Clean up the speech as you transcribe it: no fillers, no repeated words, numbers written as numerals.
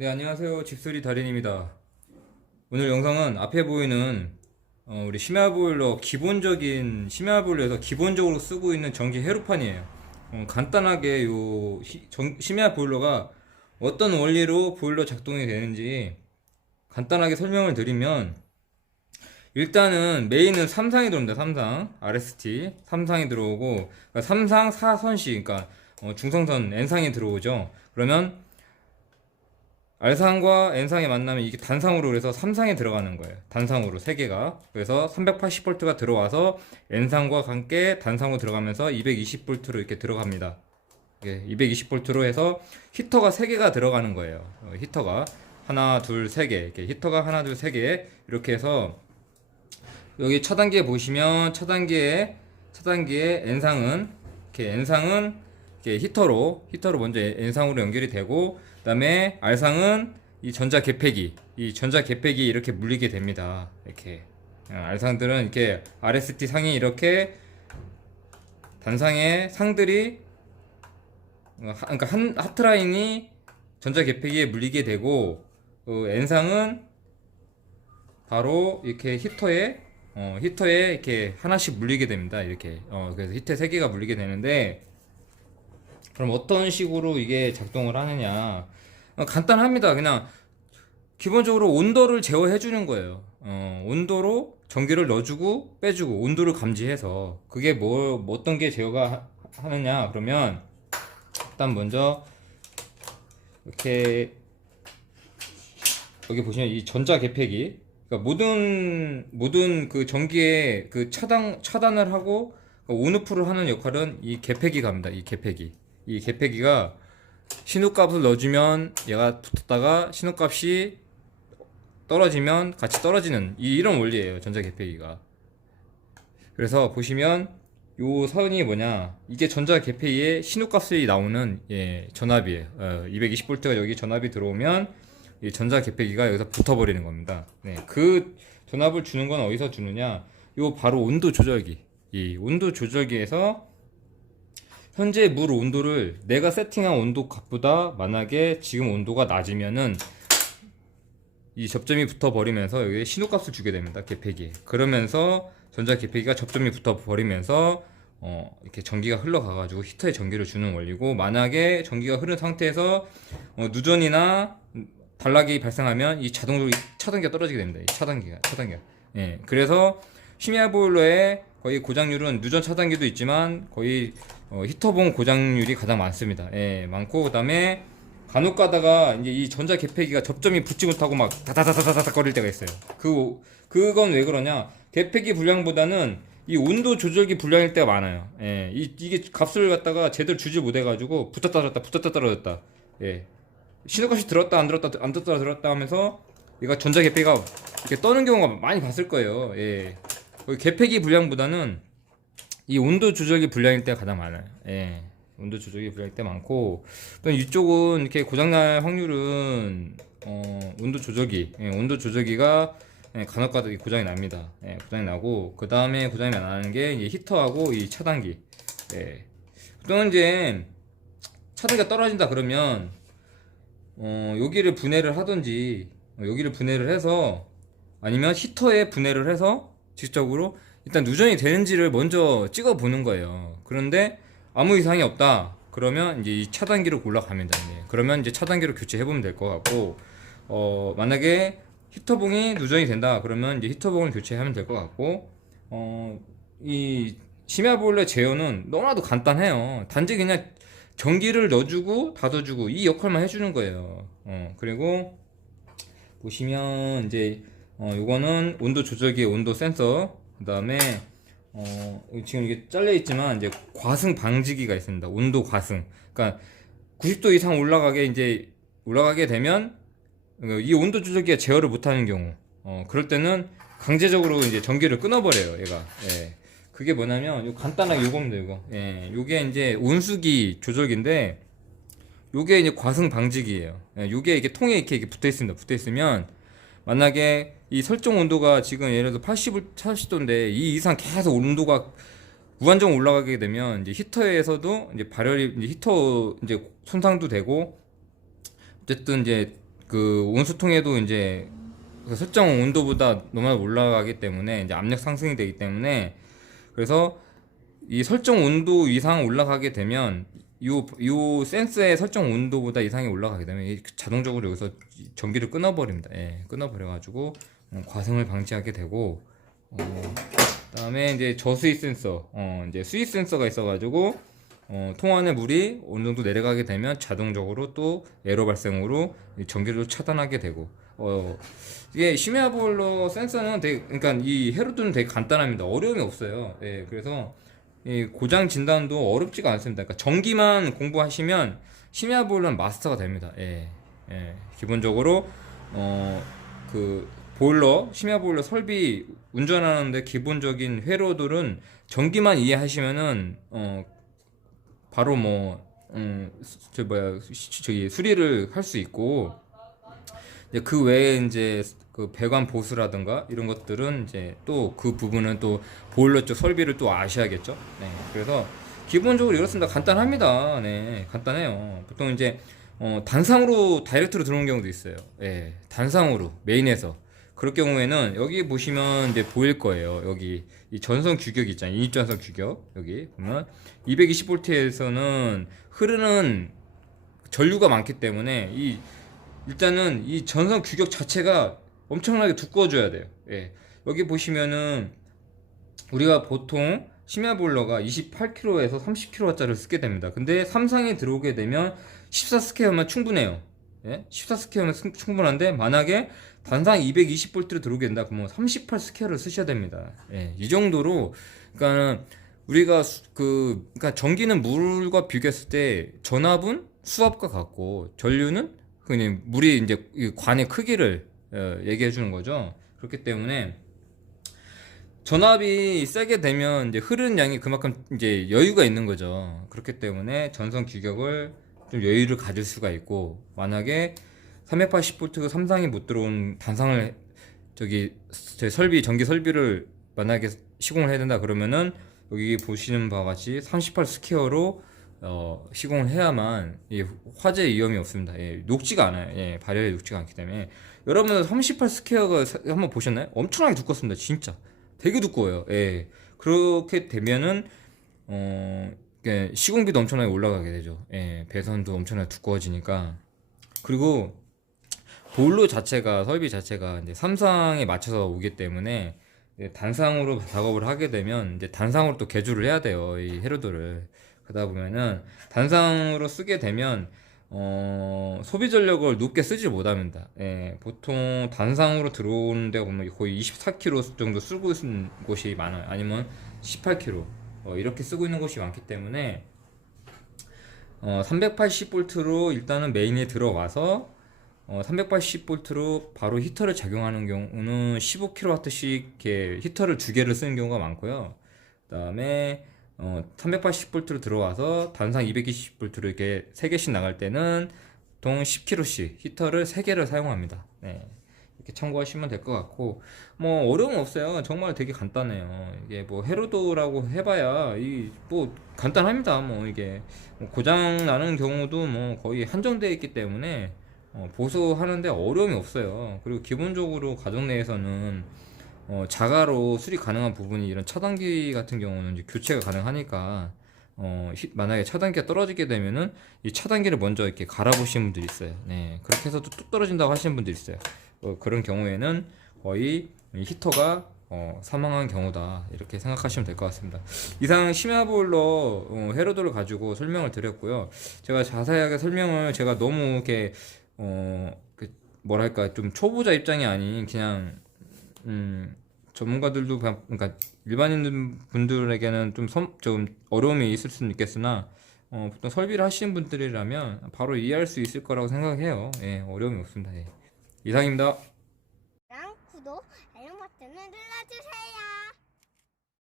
네, 안녕하세요. 집수리 달인입니다. 오늘 영상은 앞에 보이는 우리 심야 보일러 기본적인 심야 보일러에서 기본적으로 쓰고 있는 전기 해로판이에요. 간단하게 심야 보일러가 어떤 원리로 보일러 작동이 되는지 간단하게 설명을 드리면, 일단은 메인은 삼상이 들어옵니다. 삼상 RST 삼상이 들어오고, 그러니까 삼상 4선시, 그러니까 중성선 N상이 들어오죠. 그러면 R상과 N상이 만나면 이게 단상으로, 그래서 3상에 들어가는 거예요. 단상으로 3개가. 그래서 380V가 들어와서 N상과 함께 단상으로 들어가면서 220V로 이렇게 들어갑니다. 220V로 해서 히터가 3개가 들어가는 거예요. 히터가 하나, 둘, 세 개. 이렇게 히터가 하나, 둘, 세 개. 이렇게 해서 여기 차단기에 보시면 차단기에 N상은 이렇게 히터로 먼저 N상으로 연결이 되고, 그다음에 R상은 이 전자 개폐기 이렇게 물리게 됩니다. 이렇게 R상들은 이렇게 RST 상이 이렇게 단상의 상들이 그러니까 한 하트라인이 전자 개폐기에 물리게 되고, N상은 바로 이렇게 히터에 이렇게 하나씩 물리게 됩니다. 이렇게 그래서 히터 3개가 물리게 되는데, 그럼 어떤 식으로 이게 작동을 하느냐? 간단합니다. 그냥 기본적으로 온도를 제어해 주는 거예요. 온도로 전기를 넣어주고 빼주고, 온도를 감지해서. 그게 어떤 게 제어가 하느냐? 그러면 일단 먼저 이렇게 여기 보시면 이 전자 개폐기, 그러니까 모든 그 전기의 그 차단을 하고 온오프를 하는 역할은 이 개폐기가 합니다. 이 개폐기가 신호값을 넣어주면 얘가 붙었다가 신호값이 떨어지면 같이 떨어지는 이런 원리예요, 전자 개폐기가. 그래서 보시면 요 선이 뭐냐, 이게 전자 개폐기의 신호값이 나오는 전압이에요. 220V가 여기 전압이 들어오면 이 전자 개폐기가 여기서 붙어버리는 겁니다. 네, 그 전압을 주는 건 어디서 주느냐, 요 바로 온도 조절기. 이 온도 조절기에서 현재 물 온도를 내가 세팅한 온도 값보다 만약에 지금 온도가 낮으면은 이 접점이 붙어 버리면서 여기에 신호값을 주게 됩니다. 개폐기에. 그러면서 전자 개폐기가 접점이 붙어 버리면서 이렇게 전기가 흘러가 가지고 히터에 전기를 주는 원리고, 만약에 전기가 흐른 상태에서 누전이나 단락이 발생하면 이 자동으로 차단기가 떨어지게 됩니다. 이 차단기가. 예. 그래서 심야 보일러의 거의 고장률은 누전 차단기도 있지만 거의 히터봉 고장률이 가장 많습니다. 예, 많고, 그다음에 간혹 가다가 이제 이 전자 개폐기가 접점이 붙지 못하고 막 다다다다다닥 거릴 때가 있어요. 그건 왜 그러냐? 개폐기 불량보다는 이 온도 조절기 불량일 때가 많아요. 예, 이게 값을 갖다가 제대로 주지 못해가지고 붙었다 떨어졌다. 예, 신호값이 들었다 안 들었다 안 들었다 들었다 하면서 얘가 전자 개폐기가 이렇게 떠는 경우가 많이 봤을 거예요. 예, 개폐기 불량보다는 이 온도 조절기 불량일 때가 가장 많아요. 예, 온도 조절기 불량일 때 많고, 또 이쪽은 이렇게 고장날 확률은 온도 조절기가 간혹가다 고장이 납니다. 예, 고장이 나고, 그 다음에 고장이 나는 게 이제 히터하고 이 차단기. 예, 보통 이제 차단기가 떨어진다 그러면 여기를 분해를 하든지, 여기를 분해를 해서, 아니면 히터에 분해를 해서 직접적으로 일단 누전이 되는지를 먼저 찍어 보는 거예요. 그런데 아무 이상이 없다 그러면 이제 이 차단기로 올라갑니다. 네. 그러면 이제 차단기로 교체해 보면 될 것 같고, 만약에 히터봉이 누전이 된다 그러면 이제 히터봉을 교체하면 될 것 같고, 이 심야 보일러 제어는 너무나도 간단해요. 단지 그냥 전기를 넣어주고 닫아주고 이 역할만 해주는 거예요. 그리고 보시면 이제 요거는 온도 조절기의 온도 센서, 그 다음에 지금 이게 잘려 있지만 이제 과승 방지기가 있습니다. 온도 과승. 그러니까 90도 이상 올라가게 되면 이 온도 조절기가 제어를 못하는 경우, 그럴 때는 강제적으로 이제 전기를 끊어버려요, 얘가. 예. 그게 뭐냐면 간단하게 요겁니다, 이거. 예. 요게 이제 온수기 조절기인데, 요게 이제 과승 방지기예요. 예. 요게 이게 통에 이렇게 붙어 있습니다. 붙어 있으면 만약에 이 설정 온도가 지금 예를 들어 80도인데 이 이상 계속 온도가 무한정 올라가게 되면 이제 히터에서도 이제 발열이, 이제 히터 이제 손상도 되고, 어쨌든 이제 그 온수통에도 이제 그 설정 온도보다 너무 올라가기 때문에 이제 압력 상승이 되기 때문에, 그래서 이 설정 온도 이상 올라가게 되면 요 센서의 설정 온도보다 이상이 올라가게 되면 자동적으로 여기서 전기를 끊어버립니다. 예, 끊어버려가지고 과성을 방지하게 되고, 그다음에 이제 저수위 센서, 이제 수위 센서가 있어가지고 통 안에 물이 어느 정도 내려가게 되면 자동적으로 또 에러 발생으로 전기를 차단하게 되고, 이게 심야 보일러 센서는 되게, 그러니까 이 헤로드는 되게 간단합니다. 어려움이 없어요. 예, 그래서 이 고장 진단도 어렵지가 않습니다. 그러니까 전기만 공부하시면 심야 보일러는 마스터가 됩니다. 예, 예. 기본적으로 그 보일러, 심야 보일러 설비 운전하는데 기본적인 회로들은 전기만 이해하시면은 바로 저기 수리를 할 수 있고, 이제 그 외에 이제 그 배관 보수라든가 이런 것들은 이제 또 그 부분은 또 보일러 쪽 설비를 또 아셔야겠죠. 네, 그래서 기본적으로 이렇습니다. 간단합니다. 네, 간단해요. 보통 이제 단상으로 다이렉트로 들어오는 경우도 있어요. 예, 단상으로 메인에서. 그럴 경우에는 여기 보시면 이제 보일 거예요. 여기 이 전선 규격 있잖아요. 인입전선 규격. 여기 보면 220V에서는 흐르는 전류가 많기 때문에 일단은 이 전선 규격 자체가 엄청나게 두꺼워져야 돼요. 예. 여기 보시면은 우리가 보통 심야 보일러가 28kW에서 30kW짜리를 쓰게 됩니다. 근데 삼상에 들어오게 되면 14스퀘어면 충분해요. 예? 14스퀘어면 충분한데, 만약에 단상 220V로 들어오게 된다 그러면 38스퀘어를 쓰셔야 됩니다. 예. 이 정도로, 그러니까는 우리가 그러니까 전기는 물과 비교했을 때 전압은 수압과 같고, 전류는 그냥 물이 이제 이 관의 크기를 얘기해 주는 거죠. 그렇기 때문에 전압이 세게 되면 이제 흐르는 양이 그만큼 이제 여유가 있는 거죠. 그렇기 때문에 전선 규격을 좀 여유를 가질 수가 있고, 만약에 380V 삼상이 못 들어온 단상을 저기 전기 설비를 만약에 시공을 해야 된다 그러면은 여기 보시는 바와 같이 38스퀘어로 시공을 해야만 화재 위험이 없습니다. 예, 녹지가 않아요. 예, 발열이 녹지가 않기 때문에. 여러분 38스퀘어가 한번 보셨나요? 엄청나게 두껍습니다. 진짜 되게 두꺼워요. 예, 그렇게 되면은 시공비도 엄청나게 올라가게 되죠. 예, 배선도 엄청나게 두꺼워지니까. 그리고 보일러 자체가, 설비 자체가 이제 삼상에 맞춰서 오기 때문에 단상으로 작업을 하게 되면 이제 단상으로 또 개조를 해야 돼요. 이 헤로드를. 그러다 보면은 단상으로 쓰게 되면 소비 전력을 높게 쓰지 못합니다. 예, 보통 단상으로 들어오는 데 보면 거의 24kW 정도 쓰고 있는 곳이 많아요. 아니면 18kW 이렇게 쓰고 있는 곳이 많기 때문에 380V로 일단은 메인에 들어가서 380V로 바로 히터를 작용하는 경우는 15kW씩 이렇게 히터를 두 개를 쓰는 경우가 많고요. 그 다음에 380V로 들어와서 단상 220V로 이렇게 3개씩 나갈 때는 보통 10kW씩 히터를 3개를 사용합니다. 네, 이렇게 참고하시면 될 것 같고, 뭐 어려움 없어요. 정말 되게 간단해요. 이게 뭐 헤로도라고 해봐야 뭐 간단합니다. 뭐 이게 고장 나는 경우도 뭐 거의 한정되어 있기 때문에 보수하는데 어려움이 없어요. 그리고 기본적으로 가정 내에서는 자가로 수리 가능한 부분이, 이런 차단기 같은 경우는 이제 교체가 가능하니까 만약에 차단기가 떨어지게 되면은 이 차단기를 먼저 이렇게 갈아보시는 분들이 있어요. 네, 그렇게 해서 뚝 떨어진다고 하시는 분들이 있어요. 그런 경우에는 거의 이 히터가 사망한 경우다, 이렇게 생각하시면 될 것 같습니다. 이상 심야 보일러 헤로드를 가지고 설명을 드렸고요. 제가 자세하게 설명을 제가 너무 이렇게 뭐랄까 좀 초보자 입장이 아닌 그냥 전문가들도 그러니까 일반인 분들에게는 좀 어려움이 있을 수는 있겠으나 보통 설비를 하시는 분들이라면 바로 이해할 수 있을 거라고 생각해요. 예, 어려움이 없습니다. 예. 이상입니다.